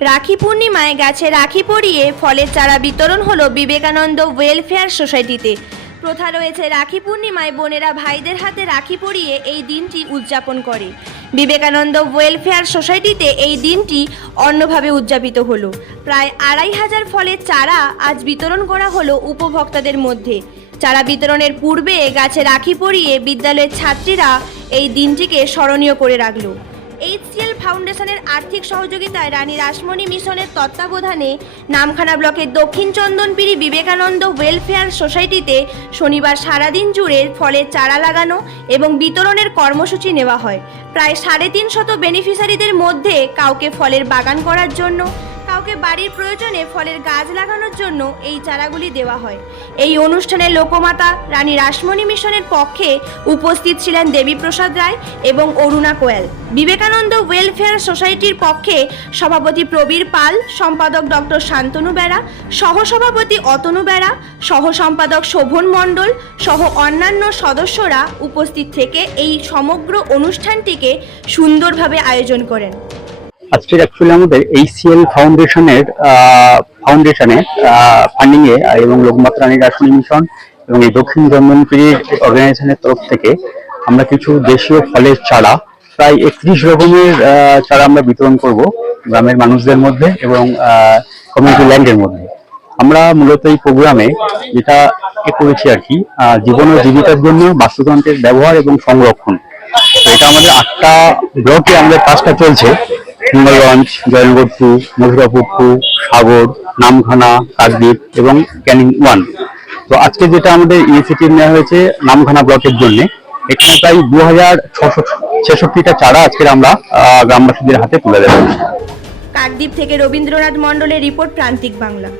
রাখি পূর্ণিমায় গাছে রাখি পরিয়ে ফলের চারা বিতরণ হলো বিবেকানন্দ ওয়েলফেয়ার সোসাইটিতে। প্রথা রয়েছে রাখি পূর্ণিমায় বোনেরা ভাইদের হাতে রাখি পরিয়ে এই দিনটি উদযাপন করে। বিবেকানন্দ ওয়েলফেয়ার সোসাইটিতে এই দিনটি অন্যভাবে উদযাপিত হলো। প্রায় আড়াই হাজার ফলের চারা আজ বিতরণ করা হলো উপভোক্তাদের মধ্যে। চারা বিতরণের পূর্বে গাছে রাখি পরিয়ে বিদ্যালয়ের ছাত্রীরা এই দিনটিকে স্মরণীয় করে রাখল। এইচসিএল ফাউন্ডেশনের আর্থিক সহযোগিতায় রানী রাসমণি মিশনের তত্ত্বাবধানে নামখানা ব্লকের দক্ষিণ চন্দনপিড়ি বিবেকানন্দ ওয়েলফেয়ার সোসাইটিতে শনিবার সারাদিন জুড়ে ফলের চারা লাগানো এবং বিতরণের কর্মসূচি নেওয়া হয়। প্রায় সাড়ে তিন শত বেনিফিশিয়ারিদের মধ্যে কাউকে ফলের বাগান করার জন্য কাউকে বাড়ির প্রয়োজনে ফলের গাছ লাগানোর জন্য এই চারাগুলি দেওয়া হয়। এই অনুষ্ঠানে লোকমাতা রানী রাসমণি মিশনের পক্ষে উপস্থিত ছিলেন দেবীপ্রসাদ রায় এবং অরুণা কোয়াল। বিবেকানন্দ ওয়েলফেয়ার সোসাইটির পক্ষে সভাপতি প্রবীর পাল, সম্পাদক ডক্টর শান্তনু বেড়া, সহসভাপতি অতনু বেড়া সহ সম্পাদক শোভন মণ্ডল সহ অন্যান্য সদস্যরা উপস্থিত থেকে এই সমগ্র অনুষ্ঠানটিকে সুন্দরভাবে আয়োজন করেন। আজকে অ্যাকচুয়ালি আমাদের এইচসিএল ফাউন্ডেশনের ফাউন্ডেশনে ফান্ডিং এ এবং লোকমাত্রা রানী রাসনী মিশন এবং এই দক্ষিণ জন্মনপিড়ির অর্গানাইজেশনের তরফ থেকে আমরা কিছু দেশীয় ফলের চারা, প্রায় একত্রিশ রকমের চারা আমরা বিতরণ করব গ্রামের মানুষদের মধ্যে এবং কমিউনিটি ল্যান্ডের মধ্যে। আমরা মূলত এই প্রোগ্রামে যেটা করেছি আর কি জীবন ও জীবিকার জন্য বাস্তুতন্ত্রের ব্যবহার এবং সংরক্ষণ। তো এটা আমাদের আটটা ব্লকে আমাদের কাজটা চলছে। হিঙ্গলগঞ্জ জয়নগর টু মধুরাপুর টু সাগর, নামখানা, কাকদ্বীপ এবং ক্যানিং ওয়ান। তো আজকে যেটা আমাদের ইনিশিয়েটিভ নেওয়া হয়েছে নামখানা ব্লকের জন্য, এখানে প্রায় দু হাজার ছশো ছেষট্টিটা চারা আজকে আমরা গ্রামবাসীদের হাতে তুলে দেব। কাকদ্বীপ থেকে রবীন্দ্রনাথ মন্ডলের রিপোর্ট প্রান্তিক বাংলা।